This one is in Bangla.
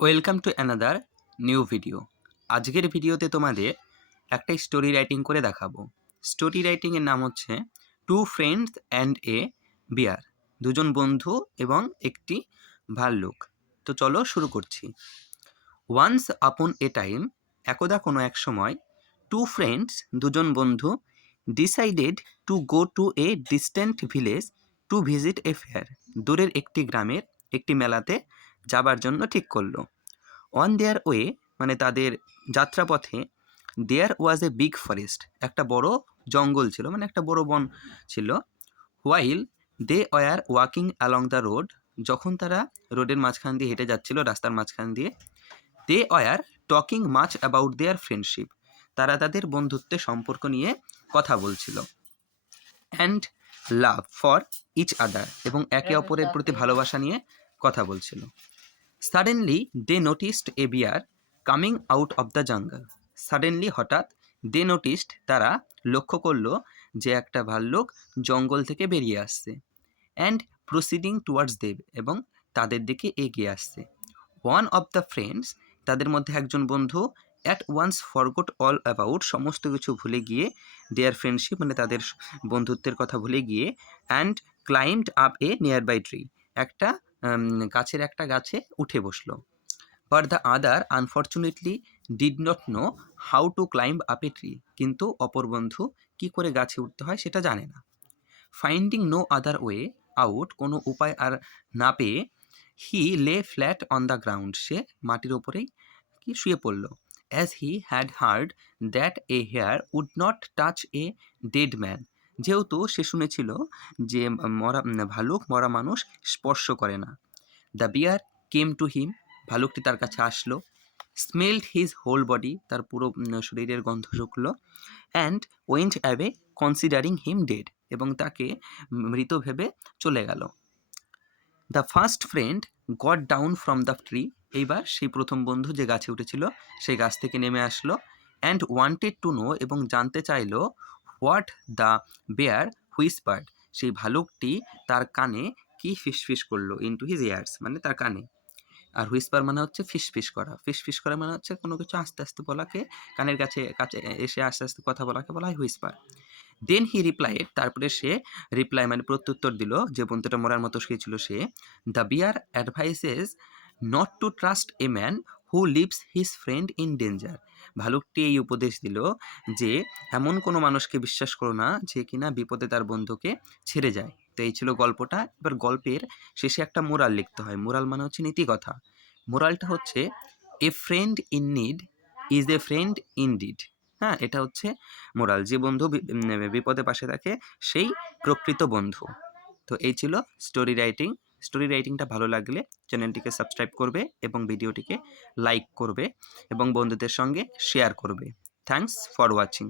Welcome to another new video. আজকের ভিডিওতে তোমাদের একটা স্টোরি রাইটিং করে দেখাবো। স্টোরি রাইটিংয়ের নাম হচ্ছে টু ফ্রেন্ডস অ্যান্ড এ বিয়ার, দুজন বন্ধু এবং একটি ভাল্লুক। তো চলো শুরু করছি। ওয়ান্স আপন এ টাইম, একদা কোনো এক সময়, টু ফ্রেন্ডস দুজন বন্ধু decided to go to A distant village to visit a fair, দূরের একটি গ্রামের একটি মেলাতে যাবার জন্য ঠিক করলো। অন দেয়ার ওয়ে মানে তাদের যাত্রাপথে, দেয়ার ওয়াজ এ বিগ ফরেস্ট, একটা বড় জঙ্গল ছিল, মানে একটা বড় বন ছিল। While they were walking along the road, যখন তারা রোডের মাঝখান দিয়ে হেঁটে যাচ্ছিল, রাস্তার মাঝখান দিয়ে, they were talking much about their friendship, তারা তাদের বন্ধুত্বের সম্পর্ক নিয়ে কথা বলছিল। And love for each other, এবং একে অপরের প্রতি ভালোবাসা নিয়ে কথা বলছিল। Suddenly they noticed a bear coming out of the jungle, suddenly হঠাৎ, দে নোটিসড তারা লক্ষ্য করলো যে একটা ভাল্লুক জঙ্গল থেকে বেরিয়ে আসছে। অ্যান্ড প্রসিডিং টুয়ার্ডস দেব, এবং তাদের দিকে এগিয়ে আসছে। ওয়ান অফ দ্য ফ্রেন্ডস, তাদের মধ্যে একজন বন্ধু, at once forgot all about, সমস্ত কিছু ভুলে গিয়ে, দেয়ার ফ্রেন্ডশিপ মানে তাদের বন্ধুত্বের কথা ভুলে গিয়ে, and climbed up a nearby tree, একটা গাছের একটা গাছে উঠে বসলো। But the other unfortunately did not know how to climb up a tree, কিন্তু অপর বন্ধু কী করে গাছে উঠতে হয় সেটা জানে না। Finding no other way out, কোনো উপায় আর না পেয়ে, he lay flat on the ground, সে মাটির ওপরেই কি শুয়ে পড়ল। As he had heard that a hare would not touch a dead man, যেহেতু সে শুনেছিল যে ভালুক মরা মানুষ স্পর্শ করে না। The bear came to him, ভালুকটি তার কাছে আসলো। স্মেলড হিজ হোল বডি, তার পুরো শরীরের গন্ধ শুকলো। And went away considering him dead, এবং তাকে মৃত ভেবে চলে গেল। The first friend got down from the tree, এইবার সেই প্রথম বন্ধু যে গাছে উঠেছিল সেই গাছ থেকে নেমে আসলো। অ্যান্ড ওয়ান্টেড টু নো, এবং জানতে চাইলো, হোয়াট দ্য বেয়ার হুইসপার্ড, সেই ভালুকটি তার কানে কি ফিসফিস করলো, ইনটু হিজ ইয়ার্স মানে তার কানে। আর হুইসপার মানে হচ্ছে ফিসফিস করা, ফিসফিস করা মানে হচ্ছে কোনো কিছু আস্তে আস্তে বলাকে, কানের কাছে কাছে এসে আস্তে আস্তে কথা বলাকে বলা হয় হুইসপার। দেন হি রিপ্লাইড, তারপরে সে রিপ্লাই মানে প্রত্যুত্তর দিল, যে বন্ধুটা মরার মতো শুয়েছিল সে। The bear advises not to trust a man who leaves his friend in danger, ভালুকটি এই উপদেশ দিল যে এমন কোনো মানুষকে বিশ্বাস করো না যে কিনা বিপদে তার বন্ধুকে ছেড়ে যায়। তো এই ছিল গল্পটা। এবার গল্পের শেষে একটা মোরাল লিখতে হয়। মোরাল মানে হচ্ছে নীতিকথা। মোরালটা হচ্ছে, a friend in need is a friend in deed. হ্যাঁ, এটা হচ্ছে মোরাল, যে বন্ধু বিপদে পাশে থাকে সেই প্রকৃত বন্ধু। তো এই ছিল স্টোরি রাইটিং। স্টোরি রাইটিংটা ভালো লাগলে চ্যানেলটিকে সাবস্ক্রাইব করবে এবং ভিডিওটিকে লাইক করবে এবং বন্ধুদের সঙ্গে শেয়ার করবে। Thanks for watching.